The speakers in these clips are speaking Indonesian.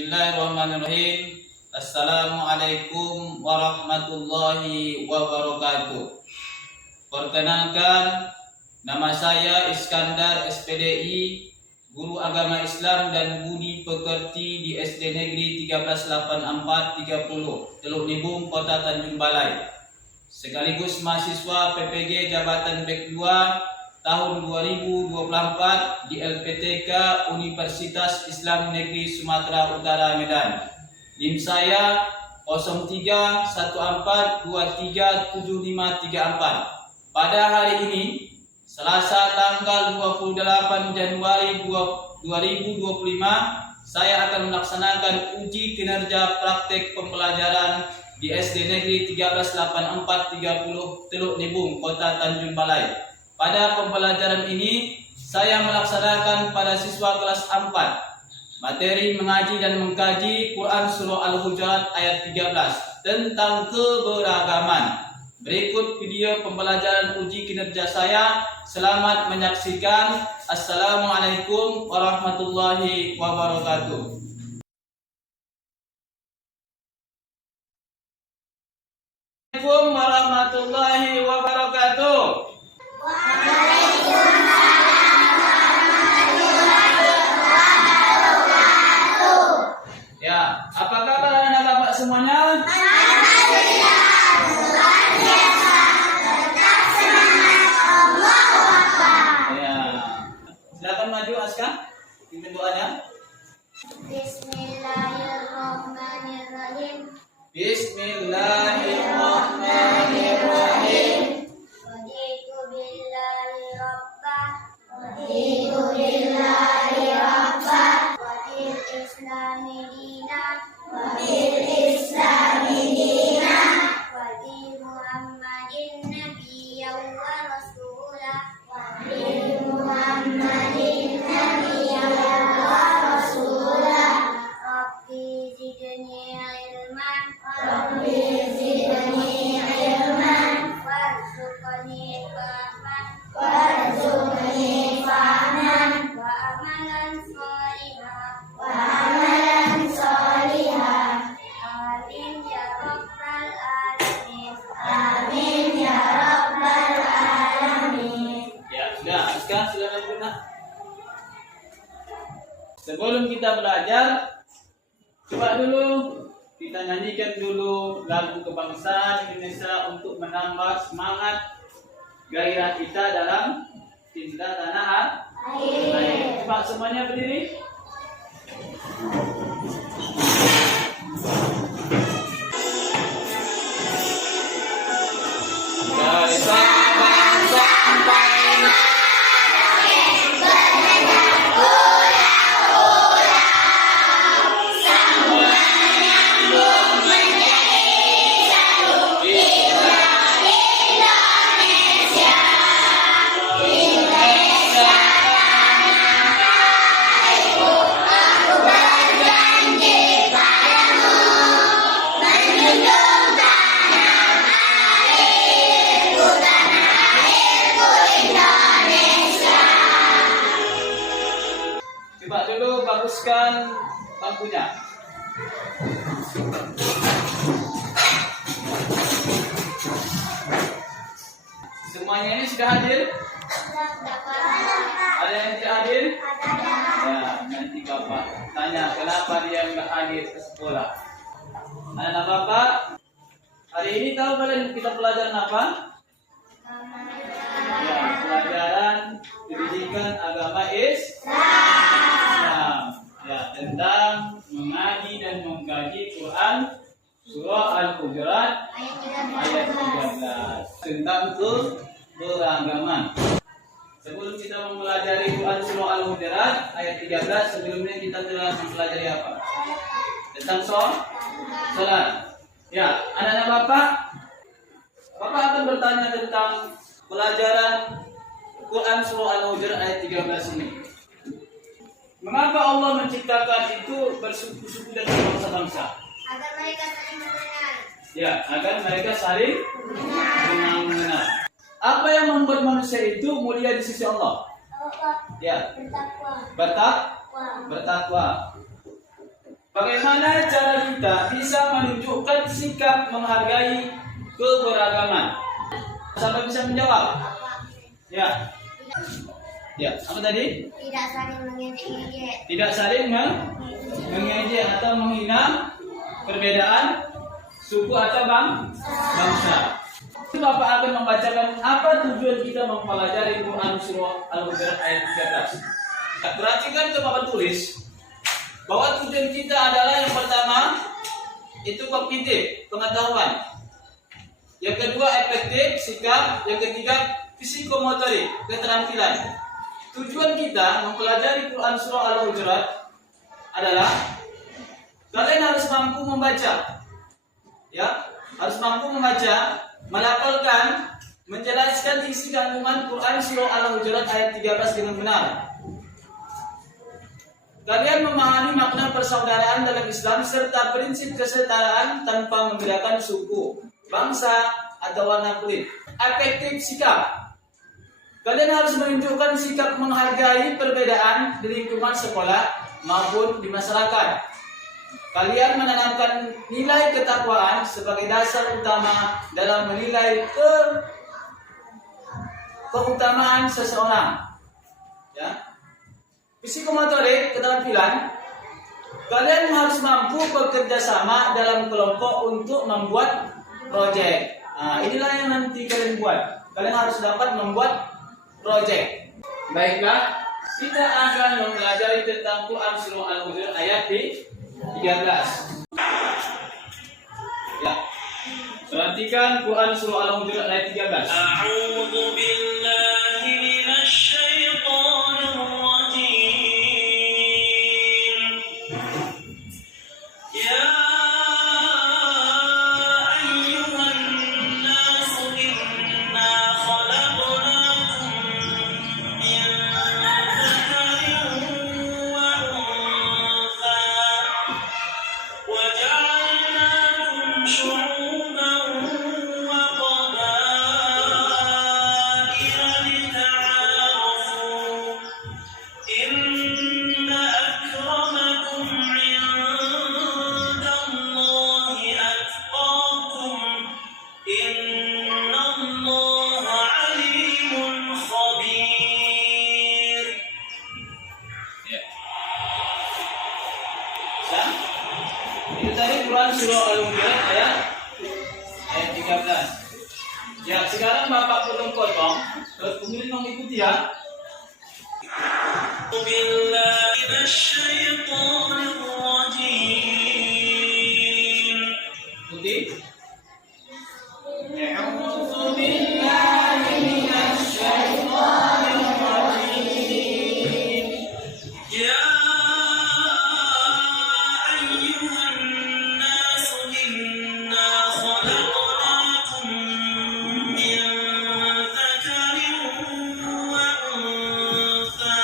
Bismillahirrahmanirrahim. Assalamualaikum warahmatullahi wabarakatuh. Perkenalkan, nama saya Iskandar SPDI, Guru Agama Islam dan Budi Pekerti di SD Negeri 138430, Teluk Nibung, Kota Tanjung Balai. Sekaligus mahasiswa PPG Jabatan Bek 2 tahun 2024 di LPTK Universitas Islam Negeri Sumatera Utara Medan. NIM saya 0314237534. Pada hari ini, Selasa tanggal 28 Januari 2025, saya akan melaksanakan uji kinerja praktek pembelajaran di SD Negeri 138430 Teluk Nibung, Kota Tanjung Balai. Pada pembelajaran ini, saya melaksanakan pada siswa kelas 4 materi mengaji dan mengkaji Quran Surah Al-Hujurat ayat 13 tentang keberagaman. Berikut video pembelajaran uji kinerja saya. Selamat menyaksikan. Assalamualaikum warahmatullahi wabarakatuh. Assalamualaikum warahmatullahi wabarakatuh. Ya, apa kabar anak bapak semuanya? Ya, silakan maju Aska, pimpin doanya. Bismillahirrahmanirrahim. Bismillahirrahmanirrahim. Raditu billahi rabbah wa bil islami dinan wa bi Muhammadin nabiyyan wa rasulah Rabbi zidni ilman warzuqni fahman wa amalan sholihan. Amin ya rabbal alamin. Ya, sudah, Aska, silakan guna. Sebelum kita belajar, coba dulu kita nyanyikan dulu lagu kebangsaan Indonesia untuk menambah semangat gairah kita dalam cinta tanah air. Coba semuanya berdiri. Dari Sabang sampai coba dulu baguskan bangkunya. Semuanya ini sudah hadir? Ada yang tidak hadir? Ya, nanti Bapak tanya kenapa dia nggak hadir ke sekolah. Anak Bapak, hari ini tahu kalian kita pelajaran apa? Ya, pelajaran pendidikan agama Islam. Ya, tentang mengaji dan mengkaji Quran Surah Al-Hujurat ayat 13 tentang keberagaman. Sebelum kita mempelajari Quran Surah Al-Hujurat ayat 13, sebelumnya kita telah mempelajari apa? Tentang sholat. Ya, anak-anak Bapak akan bertanya tentang pelajaran Quran Surah Al-Hujurat ayat 13 ini. Mengapa Allah menciptakan itu bersuku-suku dan berbangsa-bangsa? Agar mereka saling mengenal. Ya, agar mereka saling mengenal. Apa yang membuat manusia itu mulia di sisi Allah? Allah Ya, bertakwa. bertakwa. Bagaimana cara kita bisa menunjukkan sikap menghargai keberagaman? Siapa bisa menjawab? Ya. Ya, apa tadi? Tidak saling mengejek-ngejek. Tidak saling mengejek atau menghina perbedaan suku atau bangsa. Bapak akan membacakan apa tujuan kita mempelajari Quran Surah Al-Hujurat ayat 13. Perhatikan itu Bapak tulis bahwa tujuan kita adalah yang pertama itu kognitif, pengetahuan. Yang kedua efektif, sikap. Yang ketiga psikomotorik, keterampilan. Tujuan kita mempelajari Quran Surah Al-Hujurat adalah kalian harus mampu membaca, ya, harus mampu membaca, melafalkan, menjelaskan isi kandungan Quran Surah Al-Hujurat ayat 13 dengan benar. Kalian memahami makna persaudaraan dalam Islam serta prinsip kesetaraan tanpa membedakan suku, bangsa, atau warna kulit. Efektif sikap. Kalian harus menunjukkan sikap menghargai perbedaan di lingkungan sekolah maupun di masyarakat. Kalian menanamkan nilai ketakwaan sebagai dasar utama dalam menilai keutamaan seseorang. Ya. Psikomotorik, keterampilan. Kalian harus mampu bekerja sama dalam kelompok untuk membuat proyek. Nah, inilah yang nanti kalian buat. Kalian harus dapat membuat proyek. Baiklah, kita akan mempelajari tentang Quran Surah Al-Hujurat ayat 13. Ya. Perhatikan Quran Surah Al-Hujurat ayat 13. A'udzu billahi minasy syaithanir rajim. Ya ayyuhan nas inna khalaqnakum min dhakarin wa untha wa ja'alnakum syu'uban wa qabaila lita'arafu inna akramakum 'indallahi atqakum innallaha 'alimun khabir. Ya. Ya. Itu tadi Quran Surah Al-Hujurat ayat 13. Ya, sekarang Bapak potong-potong, terus kemudian mengikuti ya. أعوذ بالله من الشيطان الرجيم. Ikuti. A'udzu billahi minasy syaithanir rajim. يا أيها الناس إنا خلقناكم من ذكر وأنثى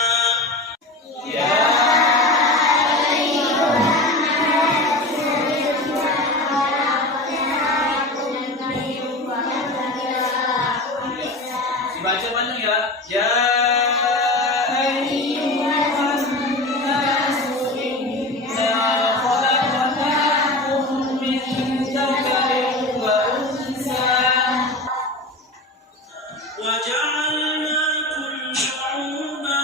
Dibaca panjang ya. Ya ayyuhan nasu inna khalaqnakum min dzakarin wa untha. وجعلناكم شعوبا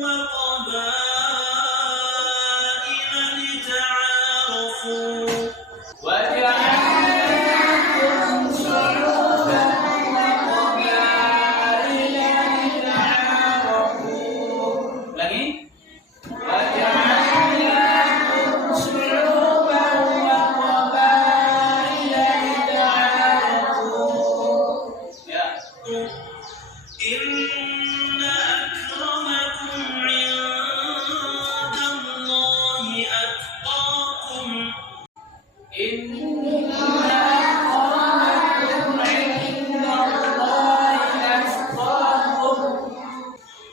وقبائل لتعارفوا وجعلناكم شعوبا وقبائل لتعارفوا. Lagi. وجعلناكم شعوبا وقبائل لتعارفوا. Ya. إن أكرمكم عند الله أتقاكم Inna akramakum indallahi atqakum.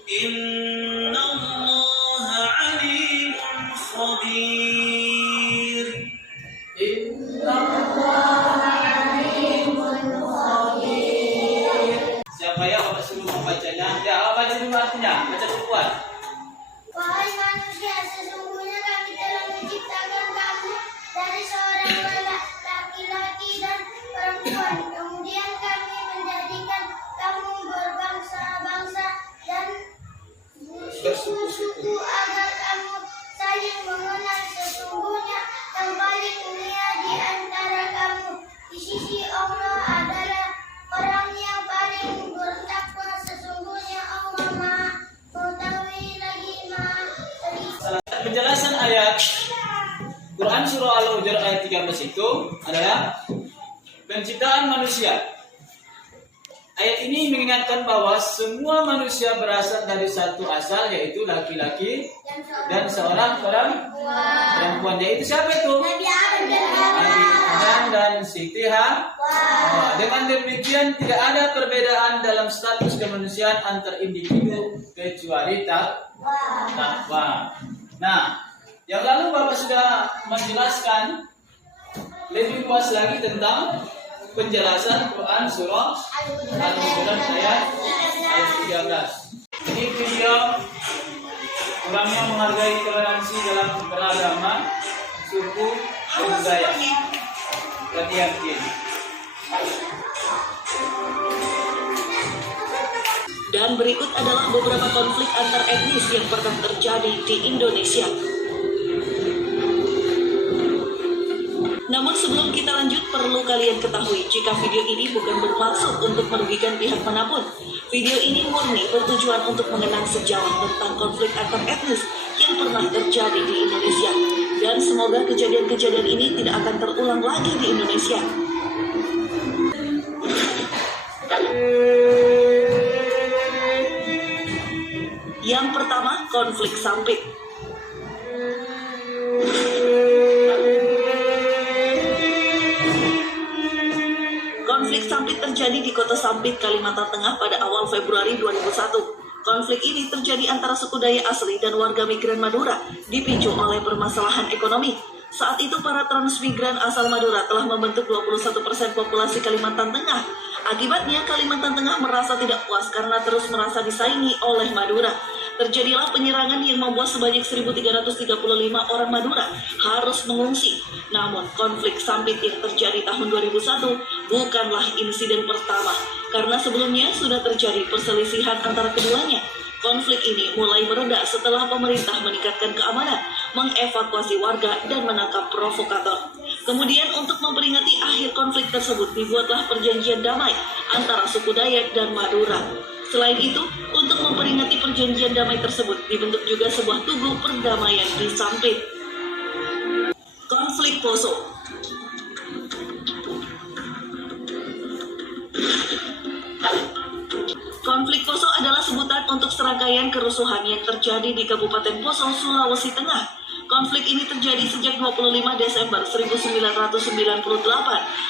إن الله عليم خبير. Innallaha alimun khabir. Siapa ya Bapak suruh membacanya? Ya, baca dulu artinya, baca duluan. Wahai manusia, sesungguhnya kami telah menciptakan Al-Hujurat ayat 13 itu adalah penciptaan manusia. Ayat ini mengingatkan bahwa semua manusia berasal dari satu asal, yaitu laki-laki dan seorang perempuan. Yaitu siapa itu? Nabi Adam dan Siti Hawa. Dengan demikian tidak ada perbedaan dalam status kemanusiaan antar individu kecuali takwa. Nah, yang lalu Bapak sudah menjelaskan lebih luas lagi tentang penjelasan Quran surah Al-Hujurat ayat 13. Ini video kurangnya menghargai toleransi dalam beragama, suku, dan budaya. Hati-hati. Dan berikut adalah beberapa konflik antar etnis yang pernah terjadi di Indonesia. Namun sebelum kita lanjut, perlu kalian ketahui jika video ini bukan bermaksud untuk merugikan pihak manapun. Video ini murni bertujuan untuk mengenang sejarah tentang konflik antar etnis yang pernah terjadi di Indonesia. Dan semoga kejadian-kejadian ini tidak akan terulang lagi di Indonesia. Yang pertama, konflik Sampit. Konflik Sampit terjadi di kota Sampit, Kalimantan Tengah pada awal Februari 2001. Konflik ini terjadi antara suku Dayak asli dan warga migran Madura, dipicu oleh permasalahan ekonomi. Saat itu para transmigran asal Madura telah membentuk 21% populasi Kalimantan Tengah. Akibatnya Kalimantan Tengah merasa tidak puas karena terus merasa disaingi oleh Madura. Terjadilah penyerangan yang membuat sebanyak 1.335 orang Madura harus mengungsi. Namun konflik Sampit yang terjadi tahun 2001 bukanlah insiden pertama, karena sebelumnya sudah terjadi perselisihan antara keduanya. Konflik ini mulai mereda setelah pemerintah meningkatkan keamanan, mengevakuasi warga, dan menangkap provokator. Kemudian untuk memperingati akhir konflik tersebut dibuatlah perjanjian damai antara suku Dayak dan Madura. Selain itu, untuk memperingati perjanjian damai tersebut dibentuk juga sebuah tugu perdamaian di Sampit. Konflik Poso. Konflik Poso adalah sebutan untuk serangkaian kerusuhan yang terjadi di Kabupaten Poso, Sulawesi Tengah. Konflik ini terjadi sejak 25 Desember 1998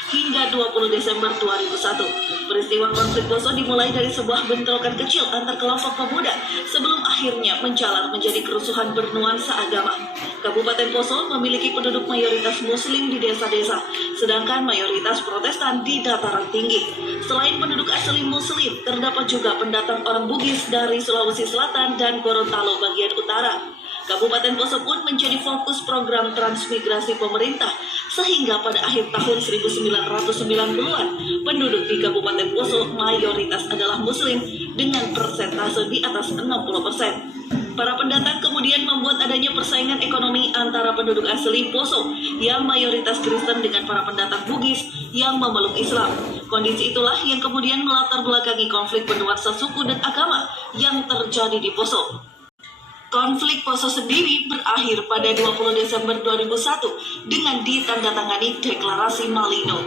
hingga 20 Desember 2001. Peristiwa konflik Poso dimulai dari sebuah bentrokan kecil antar kelompok pemuda sebelum akhirnya menjalar menjadi kerusuhan bernuansa agama. Kabupaten Poso memiliki penduduk mayoritas Muslim di desa-desa, sedangkan mayoritas Protestan di dataran tinggi. Selain penduduk asli Muslim, terdapat juga pendatang orang Bugis dari Sulawesi Selatan dan Gorontalo bagian utara. Kabupaten Poso pun menjadi fokus program transmigrasi pemerintah, sehingga pada akhir tahun 1990-an, penduduk di Kabupaten Poso mayoritas adalah Muslim dengan persentase di atas 60%. Para pendatang kemudian membuat adanya persaingan ekonomi antara penduduk asli Poso yang mayoritas Kristen dengan para pendatang Bugis yang memeluk Islam. Kondisi itulah yang kemudian melatar belakangi konflik bernuansa suku dan agama yang terjadi di Poso. Konflik Poso sendiri berakhir pada 20 Desember 2001 dengan ditandatangani Deklarasi Malino.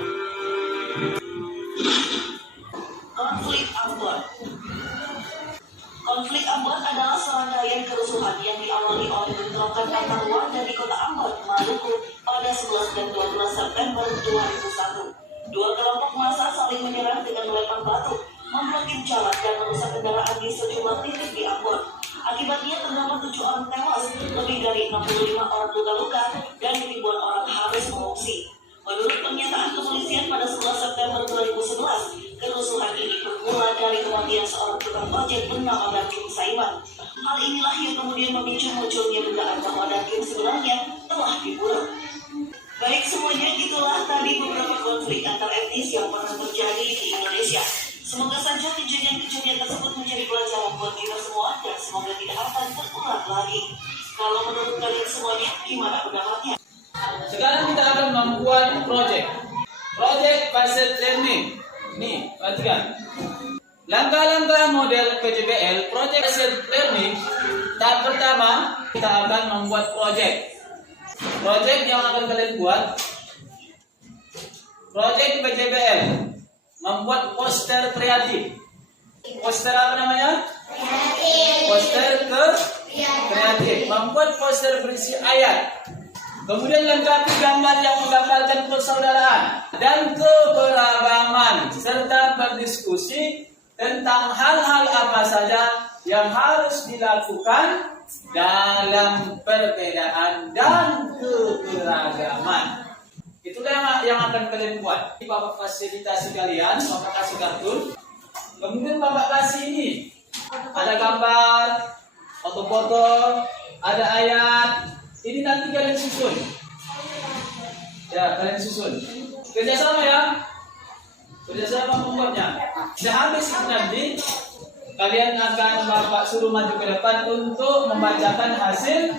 Konflik Ambon. Konflik Ambon adalah serangkaian kerusuhan yang diawali oleh bentrokan antar warga di kota Ambon, Maluku pada 11 dan 12 September 2001. Dua kelompok massa saling menyerang dengan melempar batu, memblokir jalan dan merusak kendaraan di sejumlah titik di Ambon. Akibatnya terdapat 7 orang tewas, lebih dari 65 orang luka-luka, dan ribuan orang harus mengungsi. Menurut pernyataan kepolisian pada 11 September 2011, kerusuhan ini bermula dari kematian seorang tukang ojek bernama Dakin Saiman. Hal inilah yang kemudian memicu munculnya dugaan bahwa Dakin sebenarnya telah dibunuh. Baik semuanya, itulah tadi beberapa konflik antar etnis yang pernah terjadi di Indonesia. Semoga saja kejadian-kejadian tersebut menjadi pelajaran buat kita semua dan semoga tidak akan terulang lagi. Kalau menurut kalian semuanya, gimana pendapatnya? Sekarang kita akan membuat project based learning. Nih, perhatikan. Langkah-langkah model PJBL, project based learning. Tahap pertama, kita akan membuat project. Project yang akan kalian buat, project PJBL, membuat poster kreatif. Poster apa namanya? Poster kreatif. Membuat poster berisi ayat. Kemudian lengkapi gambar yang menggambarkan persaudaraan dan keberagaman, serta berdiskusi tentang hal-hal apa saja yang harus dilakukan dalam perbedaan dan keberagaman. Itulah yang akan kalian buat. Bapak fasilitasi kalian, Bapak kasih kartun. Kemudian Bapak kasih ini. Ada gambar, foto-foto, ada ayat. Ini nanti kalian susun. Ya, kalian susun. Kerjasama ya. Kerjasama membuatnya. Sudah habis itu nanti, kalian akan Bapak suruh maju ke depan untuk membacakan hasil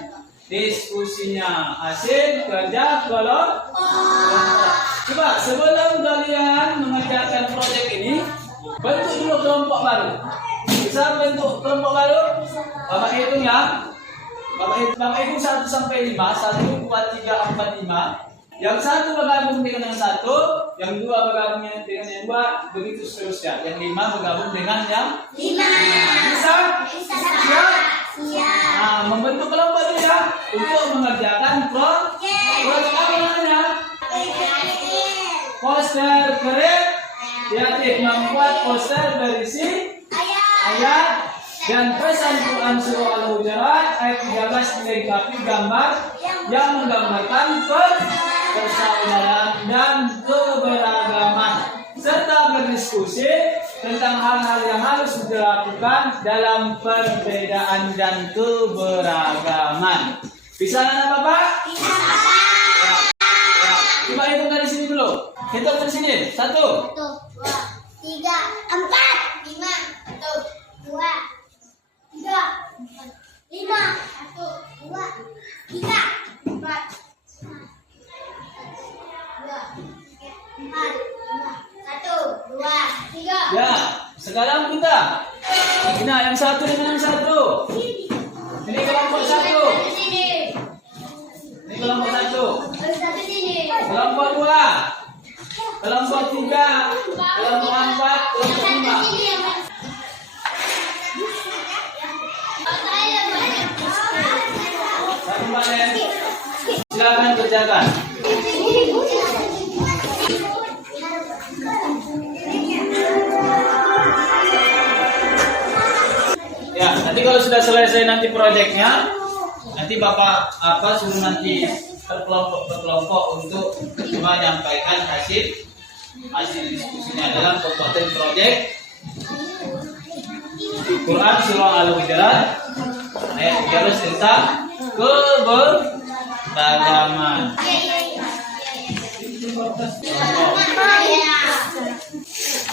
diskusinya, hasil kerja kelompok. Coba sebelum kalian mengerjakan proyek ini, bentuk dulu kelompok baru. Bisa bentuk kelompok baru? Bapak hitung ya. Bapak hitung 1 sampai 5. 1, 2, 3, 4, 5. Yang satu bergabung dengan yang satu, yang dua bergabung dengan yang dua, begitu seterusnya. Yang 5 bergabung dengan yang 5. Bisa? Siap. Nah, membentuk kelompok dulu ya untuk mengerjakan proyek apa namanya? Poster kreatif, membuat poster berisi ayat dan pesan Quran surah Al-Hujurat ayat 13 dilengkapi gambar yang menggambarkan persaudaraan dan keberagaman, serta berdiskusi tentang hal-hal yang harus dilakukan dalam perbedaan dan keberagaman. Bisa anak Bapak? Bisa. Ya. Coba hitung dari sini dulu. Hitung dari sini. 1, 1, 2, 3, 4, 5, 1, 2, 3, 5, 1, 2, 3, 4. Ya, sekarang kita. Nah, yang satu dengan yang satu. Ini kelompok 1. Ini kelompok 1. Kelompok 2. Kelompok 3. Kelompok 4. Kelompok 5. Satu panen. Silakan kerjakan. Ya, nanti kalau sudah selesai nanti proyeknya, nanti Bapak suruh nanti berkelompok untuk menyampaikan hasil diskusinya dalam komponen proyek Quran surah Al-Hujurat ayat 13 tentang keberagaman.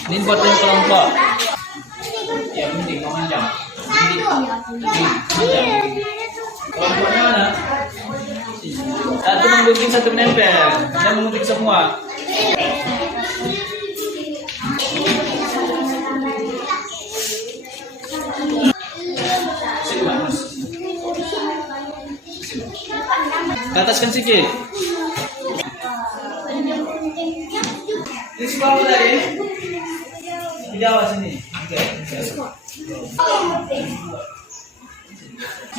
Ini komponen kelompok. Ya, mending memanjang. Kelompoknya mana? Satu menggunting, satu menempel. Yang menggunting semua. Ataskan sikit. Ini sebelah tadi. Di Jawa sini.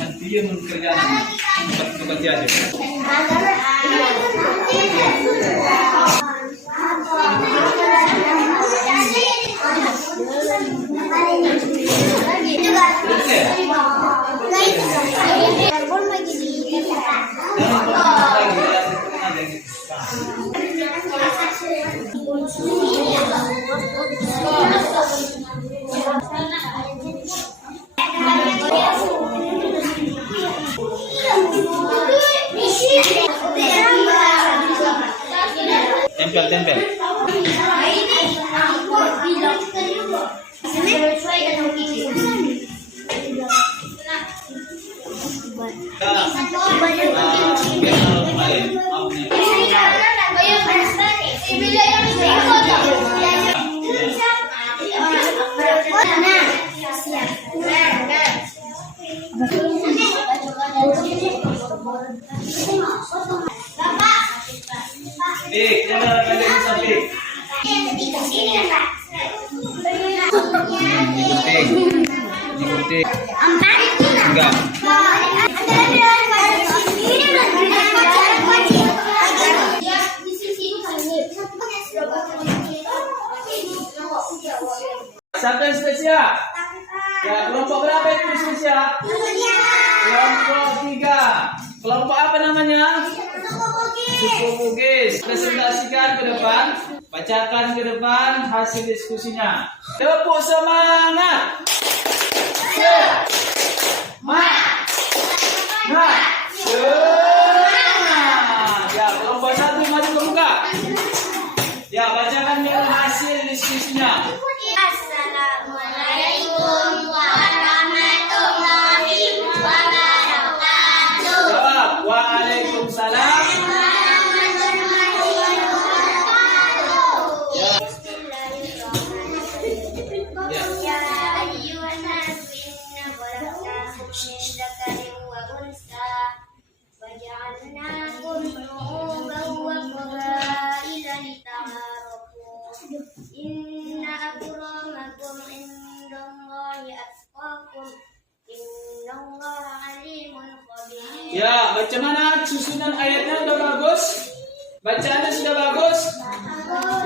Nanti dia mengerjakan seperti aja. Tiga. Empat. Enggak. Siapa yang sudah siap? Ya, kelompok berapa itu sudah siap? Kelompok 3. Kelompok apa namanya? Suku Bugis. Presentasikan ke depan. Bacakan ke depan hasil diskusinya. Tepuk semangat. Semangat. Ya, kelompok 1 maju ke muka. Ya, bacakan dulu hasil diskusinya. Assalamualaikum warahmatullahi wabarakatuh. Jawab. Waalaikumsalam. Ya. Ya. Ya ayyuhan nasu inna khalaqnakum min dzakarin wa unsa wa ja'alnakum shu'uban wa qabaila lita'arafu. Inna akramakum indallahi atqakum. Innallaha alimun khabir. Ya, macam mana susunan ayatnya sudah bagus? Bacaannya sudah bagus?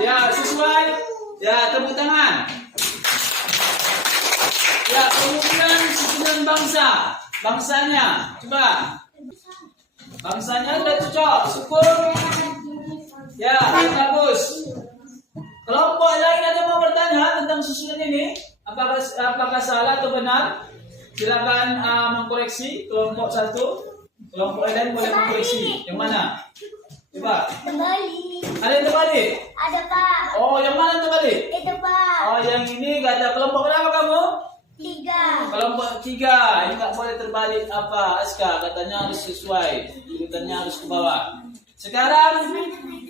Ya, sesuai. Ya, tepuk tangan. Ya, kemudian susunan bangsa. Bangsanya, coba. Bangsanya sudah cocok, syukur. Ya, bagus. Kelompok lain ada mau bertanya tentang susunan ini? Apakah salah atau benar? Silakan mengkoreksi kelompok 1. Kelompok lain boleh mengkoreksi. Yang mana? Coba. Terbalik. Ada yang terbalik? Ada Pak. Oh, yang mana terbalik? Itu Pak. Oh, yang ini gak ada. Kelompok berapa kamu? 3. Kelompok 3. Ini gak boleh terbalik apa, Aska? Katanya harus sesuai. Urutannya harus ke bawah. Sekarang,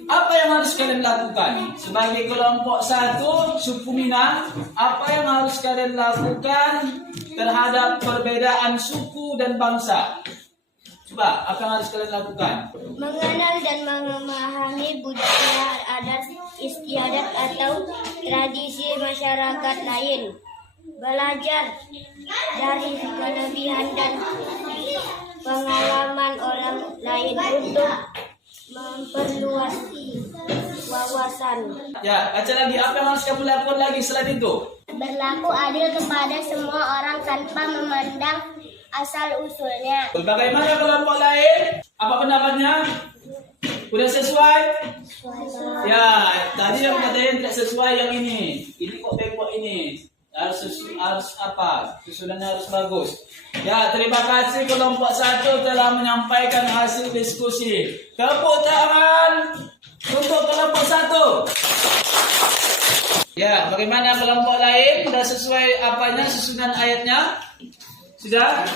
apa yang harus kalian lakukan? Sebagai kelompok 1, suku Minang, apa yang harus kalian lakukan terhadap perbedaan suku dan bangsa? Coba, apa yang harus kalian lakukan? Mengenal dan memahami budaya, adat, istiadat atau tradisi masyarakat lain. Belajar dari kelebihan dan pengalaman orang lain untuk memperluas wawasan. Ya, baca lagi. Apa yang harus kamu lakukan lagi selain itu? Berlaku adil kepada semua orang tanpa memandang asal usulnya. Bagaimana kelompok lain? Apa pendapatnya? Udah sesuai? Ya, tadi yang katanya tidak sesuai yang ini. Ini kok bengkok ini. Harus apa? Susunannya harus bagus. Ya, terima kasih kelompok 1 telah menyampaikan hasil diskusi. Tepuk tangan untuk kelompok 1. Ya, bagaimana kelompok lain? Sudah sesuai apanya susunan ayatnya? Sudah?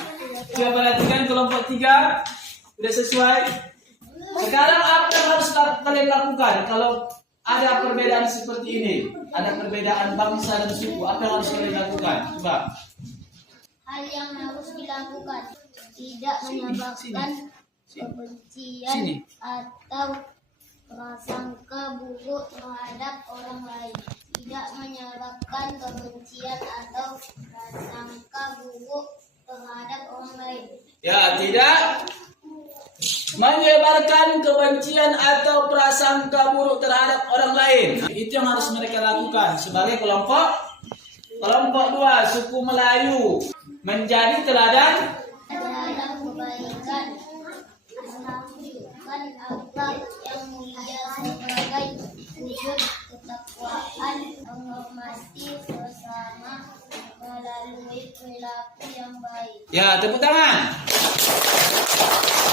Sudah perhatikan kelompok 3? Sudah sesuai? Sekarang apa yang harus kalian lakukan kalau ada perbedaan seperti ini? Ada perbedaan bangsa dan suku. Apa yang harus kalian lakukan? Coba. Hal yang harus dilakukan tidak menyebabkan kebencian Sini. atau prasangka buruk terhadap orang lain. Tidak menyebabkan kebencian atau prasangka buruk terhadap orang lain. Ya, tidak menyebarkan kebencian atau prasangka buruk terhadap orang lain. Itu yang harus mereka lakukan sebagai kelompok 2, suku Melayu, menjadi teladan Terhadap kebaikan, menunjukkan akhlak yang mulia sebagai wujud ketakwaan, menghormati sesama melalui perilaku yang baik. Ya, tepuk tangan.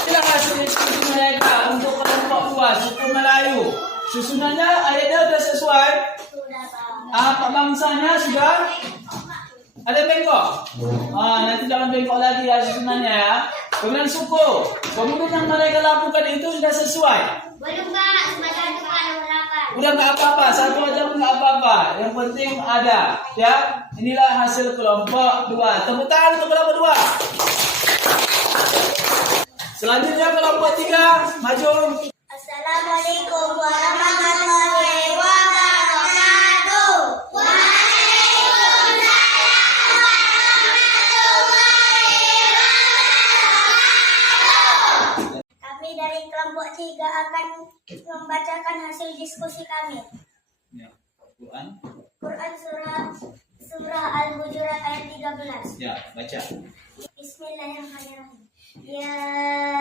Inilah hasil diskusi mereka untuk kelompok 2, suku Melayu. Susunannya ayatnya sudah sesuai. Sudah Pak. Apa bangsanya sudah? Ada bengkok? Nanti jangan bengkok lagi ya susunannya ya. Kemudian suku. Kemudian yang mereka lakukan itu sudah sesuai. Belum Pak, sebaca Tuhan berapa? Udah nggak apa-apa, satu aja pun nggak apa-apa. Yang penting ada, ya. Inilah hasil kelompok 2. Tepuk tangan untuk kelompok 2. Selanjutnya kelompok 3, maju. Assalamualaikum warahmatullahi wabarakatuh. Waalaikumsalam warahmatullahi akan membacakan hasil diskusi kami. Ya, Quran. Quran surah Al-Hujurat ayat 13. Ya, baca. Bismillahirrahmanirrahim. Ya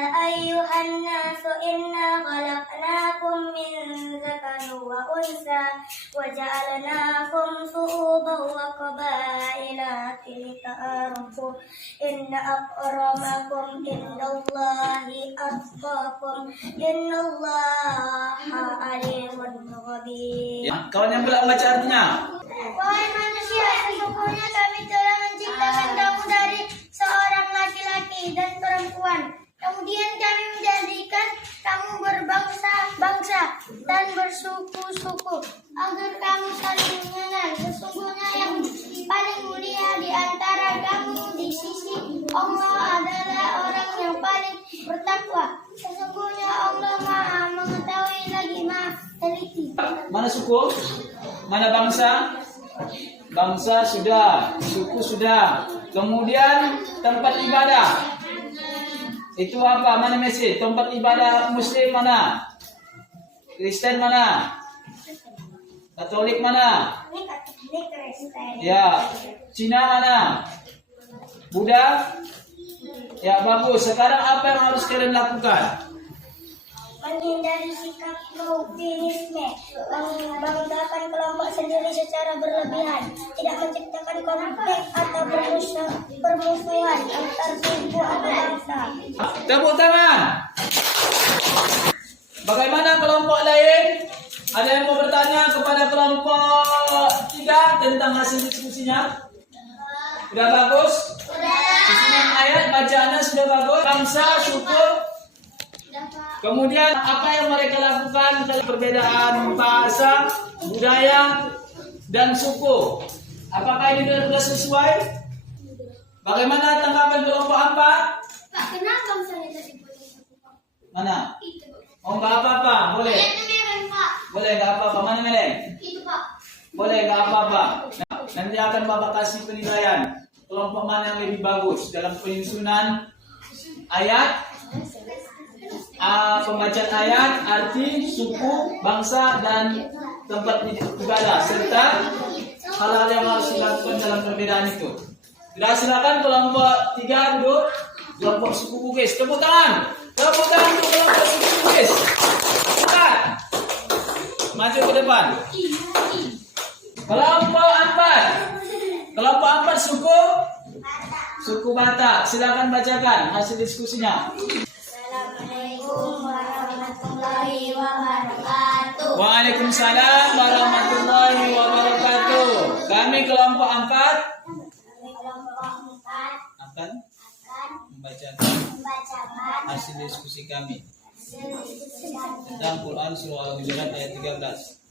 ayyuhan nasu inna khalaqnakum min dzakarin wa unsa wa ja'alnakum syu'uban wa qabaila lita'arafu inna akramakum indallahi atqakum innallaha alimun khabir. Ya, kawan yang belum baca artinya. Wahai manusia, sesungguhnya kami telah menciptakan kamu dari seorang laki-laki dan perempuan. Kemudian kami menjadikan kamu berbangsa-bangsa dan bersuku-suku agar kamu saling mengenal. Sesungguhnya yang paling mulia di antara kamu di sisi Allah adalah orang yang paling bertakwa. Sesungguhnya Allah Maha mengetahui lagi Maha teliti. Mana suku? Mana bangsa? Bangsa sudah, suku sudah. Kemudian tempat ibadah. Itu apa? Mana mesej? Tempat ibadah Muslim mana? Kristen mana? Katolik mana? Ini Kristen. Ya. Cina mana? Buddha? Ya, bagus. Sekarang apa yang harus kalian lakukan? Menghindari sikap chauvinisme, membanggakan kelompok sendiri secara berlebihan, tidak menciptakan konflik atau permusuhan antar suku atau bangsa. Tepuk tangan. Bagaimana kelompok lain? Ada yang mau bertanya kepada kelompok 3 tentang hasil diskusinya? Sudah bagus? Di sini ayat bacaannya sudah bagus. Bangsa, suku. Kemudian apa yang mereka lakukan dalam perbedaan bahasa, budaya, dan suku? Apakah ini sudah sesuai? Bagaimana tanggapan kelompok 4? Pak, kenapa misalnya tadi boleh? Mana? Itu, Pak. Oh, nggak apa-apa, boleh. Itu merah, Pak. Boleh, nggak apa-apa. Mana Meleng? Itu, Pak. Boleh, nggak apa-apa. Nah, nanti akan Bapak kasih penilaian. Kelompok mana yang lebih bagus dalam penyusunan ayat, pembacaan ayat, arti, suku, bangsa, dan tempat ibadah, serta hal-hal yang harus dilakukan dalam perbedaan itu. Sudah, silakan kelompok 3 duduk. Kelompok suku Bugis, tepuk tangan. Tepuk tangan untuk kelompok suku Bugis. Cepat. Maju ke depan. Kelompok 4. Kelompok 4 suku Batak. Silakan bacakan hasil diskusinya. Assalamualaikum warahmatullahi wabarakatuh. Waalaikumsalam warahmatullahi wabarakatuh. Kami kelompok 4 Kami kelompok 4 akan akan membacakan membacakan hasil diskusi kami hasil diskusi kami. tentang Quran surah Al-Hujurat ayat 13.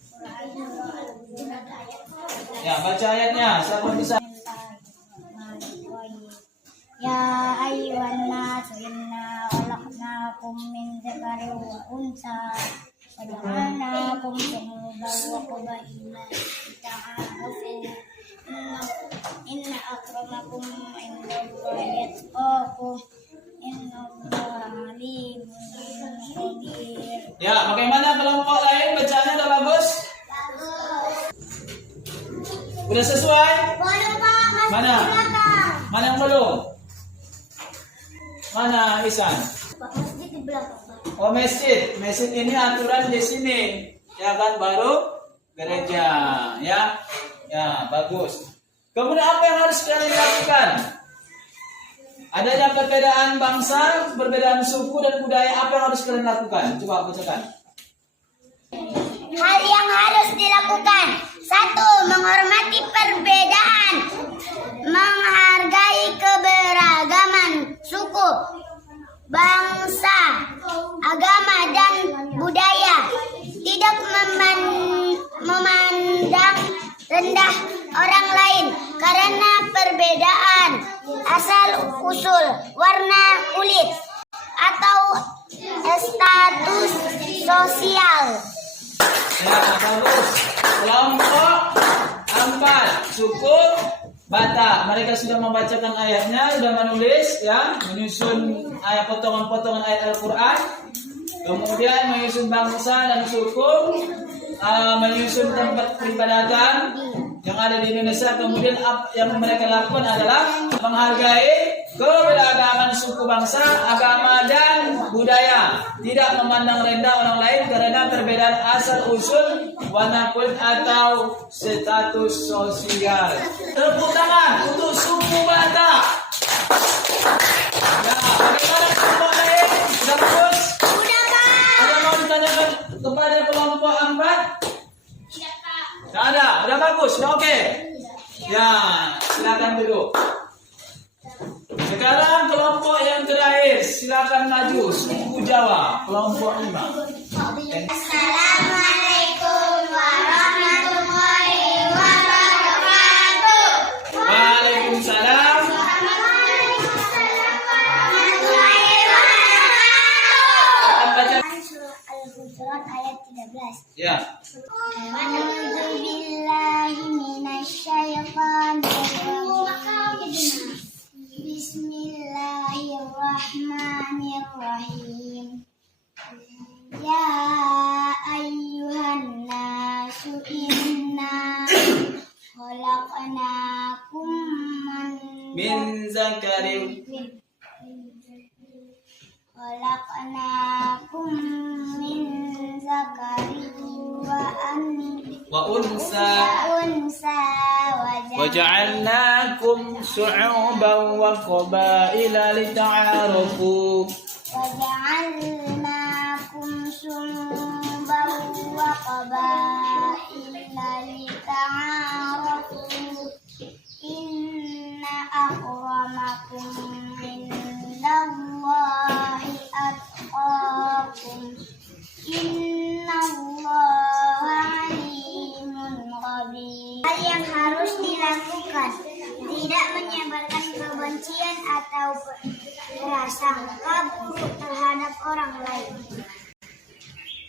Ya, baca ayatnya. Siapa bisa? Ya ayyuhan nas inna khalaqnakum min dzakarin wa unsa wa ja'alnakum syu'uban wa qabaila lita'arafu inna akramakum indallahi atqakum innallaha alimun khabir. Ya, bagaimana kelompok lain bacaannya udah bagus? Udah sesuai? Boleh Pak, masih Mana? di belakang. Mana yang belum? Mana Isan? Pak, masjid di belakang Pak. Oh, masjid. Masjid ini aturan di sini. Ya kan, baru gereja. Ya. Ya, bagus. Kemudian apa yang harus kalian lakukan? Adanya perbedaan bangsa, perbedaan suku dan budaya, apa yang harus kalian lakukan? Coba bacakan. Hal yang harus dilakukan: 1. Menghormati perbedaan, menghargai keberagaman suku, bangsa, agama, dan budaya, tidak memandang rendah orang lain karena perbedaan asal usul, warna kulit, atau status sosial. Ya, bagus. Kelompok 4 suku Batak. Mereka sudah membacakan ayatnya, sudah menulis, ya, menyusun ayat potongan-potongan ayat Al-Quran. kemudian menyusun bangsa dan suku, menyusun tempat peribadatan yang ada di Indonesia. Kemudian yang mereka lakukan adalah menghargai keberagaman suku bangsa, agama dan budaya, tidak memandang rendah orang lain karena perbedaan asal usul, warna kulit atau status sosial. Tepuk tangan untuk suku Batak. Ya, bagaimana kelompok lain? Sudah bagus? Udah, Pak. Ada mau ditanyakan kepada kelompok 4? Tidak ada, udah bagus, udah oke. Ya, silakan duduk. Sekarang kelompok yang terakhir, silakan maju. Suku Jawa, kelompok 5. Assalamualaikum warahmatullahi wabarakatuh. Waalaikumsalam. Akan baca. Surah Al-Hujurat ayat 13. Ya. A'udzu billahi minasyaitonir rajim. Bismillahirrahmanirrahim. Ya ayyuhan nasu inna khalaqnakum Min zakarin khalaqnakum min zakarin wa wa unsa waja'alnakum syu'uban wa qabaila lita'arafu. وجعلناكم شعوبا وقبائل لتعارفوا إن أكرمكم عند الله أتقاكم إن الله عليم خبير. Hal yang harus dilakukan, tidak menyebarkan kebencian atau prasangka buruk terhadap orang lain,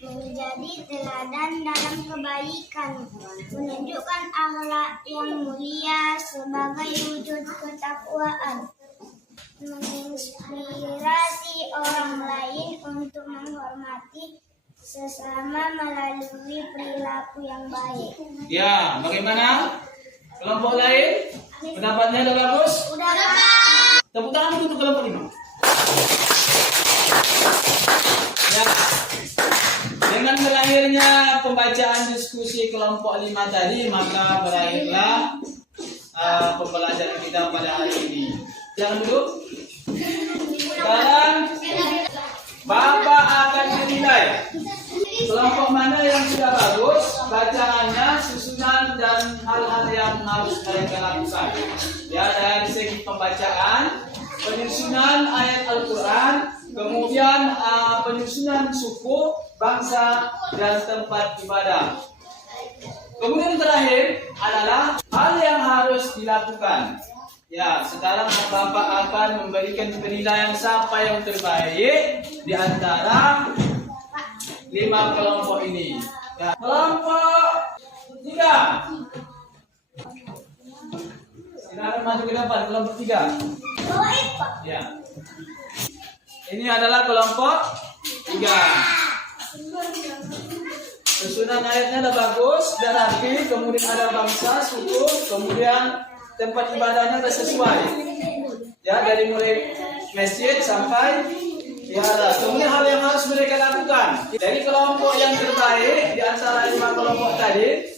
menjadi teladan dalam kebaikan, menunjukkan akhlak yang mulia sebagai wujud ketakwaan, menginspirasi orang lain untuk menghormati sesama melalui perilaku yang baik. Ya, bagaimana? Kelompok lain? Pendapatnya udah bagus? Udah, Pak. Tepuk tangan untuk kelompok 5. Ya. Dengan berakhirnya pembacaan diskusi kelompok 5 tadi, maka berakhirlah pembelajaran kita pada hari ini. Jangan dulu. Sekarang Bapak akan menilai kelompok mana yang sudah bagus, bacaannya, susunan dan hal-hal yang harus mereka lakukan. Ya, dari segi pembacaan, penyusunan ayat Al-Quran, kemudian penyusunan suku, bangsa, dan tempat ibadah. Kemudian terakhir adalah hal yang harus dilakukan. Ya, sekarang Bapak akan memberikan penilaian siapa yang terbaik di antara 5 kelompok ini. Ya, kelompok 3. Silakan maju ke depan, kelompok 3. Ya. Ini adalah kelompok 3. Susunan ayatnya ada bagus dan rapi, kemudian ada bangsa, suku, kemudian tempat ibadahnya ada sesuai. Ya, dari mulai masjid sampai wihara. Kemudian hal yang harus mereka lakukan. Dari kelompok yang terbaik di antara 5 kelompok tadi,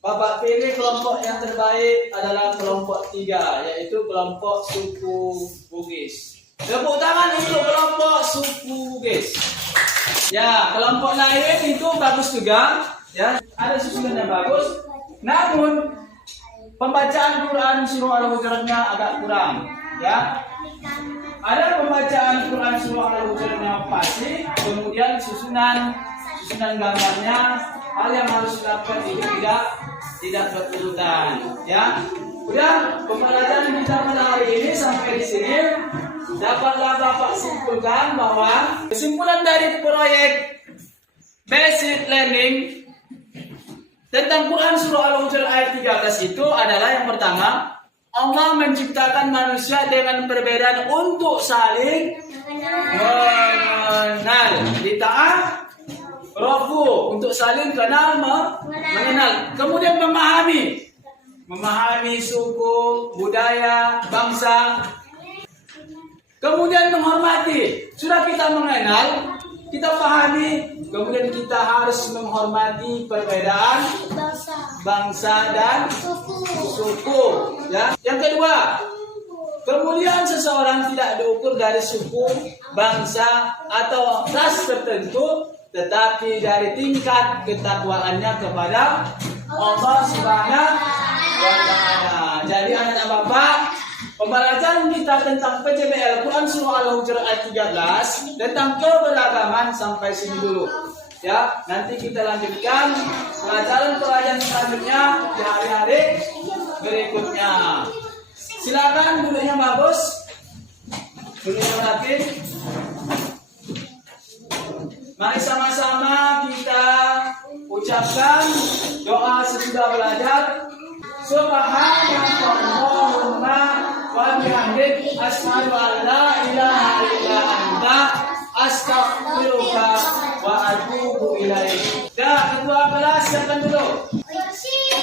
Bapak pilih kelompok yang terbaik adalah kelompok 3, yaitu kelompok suku Bugis. Tepuk tangan untuk kelompok suku Bugis. Ya, kelompok lain itu bagus juga, ya, ada susunan yang bagus. Namun pembacaan Quran surah Al-Hujuratnya agak kurang, ya. Ada pembacaan Quran surah Al-Hujuratnya pasti, kemudian susunan gambarnya, hal yang harus dilakukan itu tidak berurutan, ya. Udah, pembelajaran kita pada hari ini sampai di sini. Dapatlah Bapak simpulkan bahwa kesimpulan dari proyek Basic Learning tentang Quran surah Al-Hujurat ayat 13 itu adalah yang pertama, Allah menciptakan manusia dengan perbedaan untuk saling mengenal. Lita'arofu, untuk saling mengenal. Kemudian memahami suku, budaya, bangsa. Kemudian menghormati. Sudah kita mengenal, kita pahami, kemudian kita harus menghormati perbedaan bangsa dan suku. Ya. Yang kedua, kemuliaan seseorang tidak diukur dari suku, bangsa, atau ras tertentu, tetapi dari tingkat ketakwaannya kepada Allah Subhanahu wa Ta'ala. Jadi anak-anak Bapak, pembelajaran kita tentang PJBL Quran Surah Al-Hujurat ayat 13 tentang keberagaman sampai sini dulu. Ya, nanti kita lanjutkan pelajaran selanjutnya di hari-hari berikutnya. Silakan duduknya bagus. Duduknya rapi. Mari sama-sama kita ucapkan doa sesudah belajar. Subhanallahumma wa bihamdik asyhadu an la ilaha illa anta astaghfiruka wa atubu ilaik. Dah, ketua kelas silakan dulu. Siap.